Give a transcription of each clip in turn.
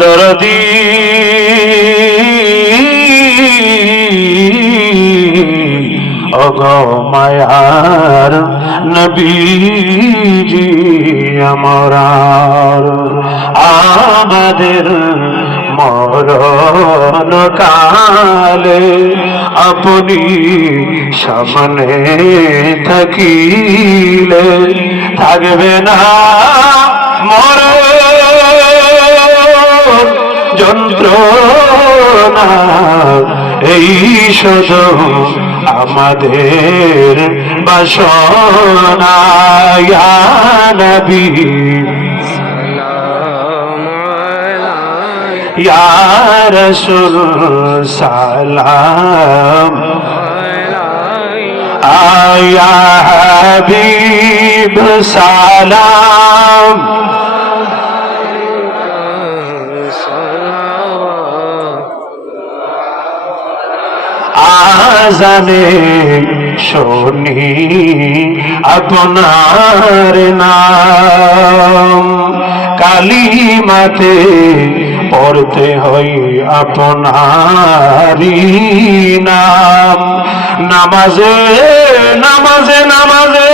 দরদি ওগো মায়ার নবীজি আমার আমাদের মরণ কালে আপনি সামনে থাকিলে থাকবে না মরণ যন্ত্রণা এই শুধু আমাদের বাসনা ইয়া নবী ইয়া রাসূল সালাম ইয়া হাবিব সালাম আজানে শুনি আপনার নাম কালিমাতে পড়তে হয় আপনারই নাম নামাজে নামাজে নামাজে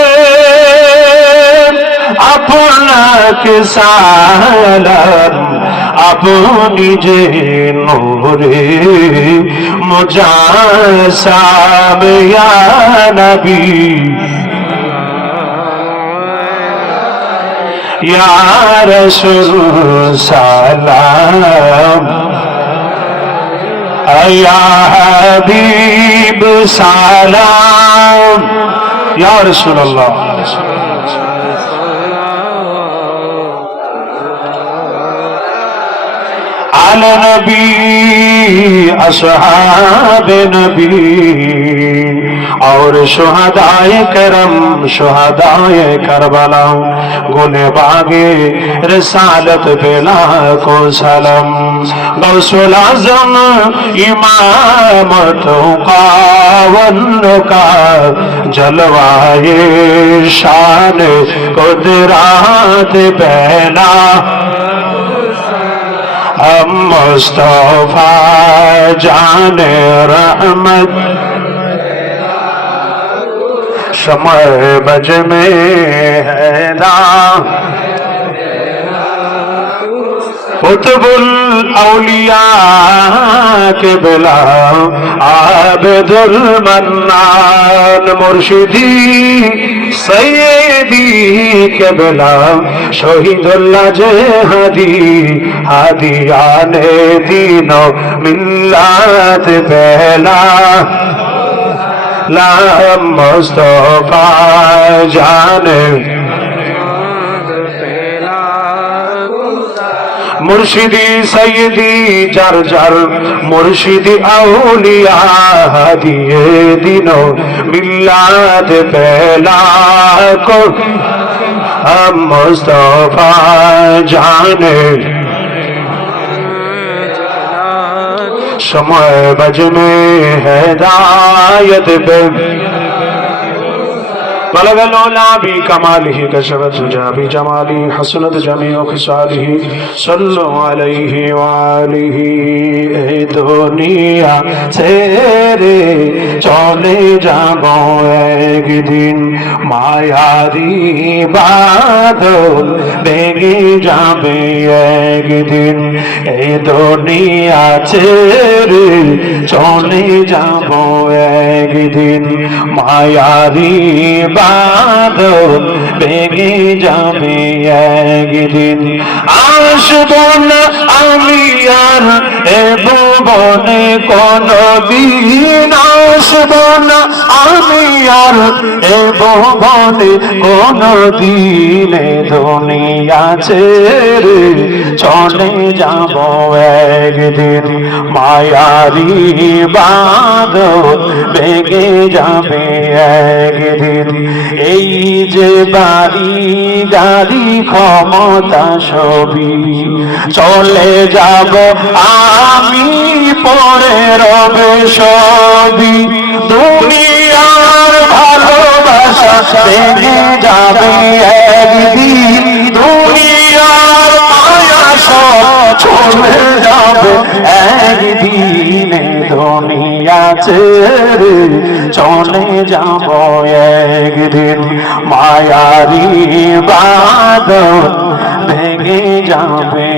আপনাকে সালাম আপনি যে নূরে মুজাসসাম ইয়া নবী ইয়া রাসূল সালাম ইয়া হাবিব সালাম ইয়া রাসূলুল্লাহ আলা নবী আসহাব নবী और शुहदाए करम शुहदाए करबला गुले बागे रिसालत बेला को सलम गौसुल आज़म इमाम तुक़ावन का जलवाए शान कुदरत बेला मुस्तफा जाने रहमत समय बज में है ना कुतुबुल औलिया के बिला आबिदुल मन्नान मुर्शिदी सैयदी के बिला शहीदुल्लाह जेहादी हादियाने दीनो मिल्लत पहला ला मुस्तफा जाने मुर्शिदी सैयदी जार जार मुर्शिदी औलिया दिए दिनों मिल्लत पहला को हम मुस्तफा जाने समय बज में हिदायत पे बलग लौला भी कमालिही कशरत जा भी जमाली हसनत जमीओ खिसालिही सल्लु अलैहि वालिही ए दुनिया तेरे चले जाबो एक दिन मायारी बादल बेगे जाबे एक दिन ए दुनिया तेरे चले जाबो एक दिन मायारी বাদল বেগে যাবে একদিন আসবো না আমি আর এ ভুবনে কোনদিন আসবো না আমি আর এ ভুবনে কোনদিন দুনিয়া ছেড়ে চলে যাব একদিন মায়ারি বাদল বেগে যাবে একদিন এই যে বাড়ি গাড়ি ক্ষমতা সবই চলে যাব আমি পরে রবে সবই দুনিয়ার ভালোবাসা ভেঙে যাবে একদিন দুনিয়ার মায়া সব চলে যাবে একদিন দুনিয়া ছেড়ে চলে যাব একদিন মায়ারি বাঁধন ভেঙে যাবে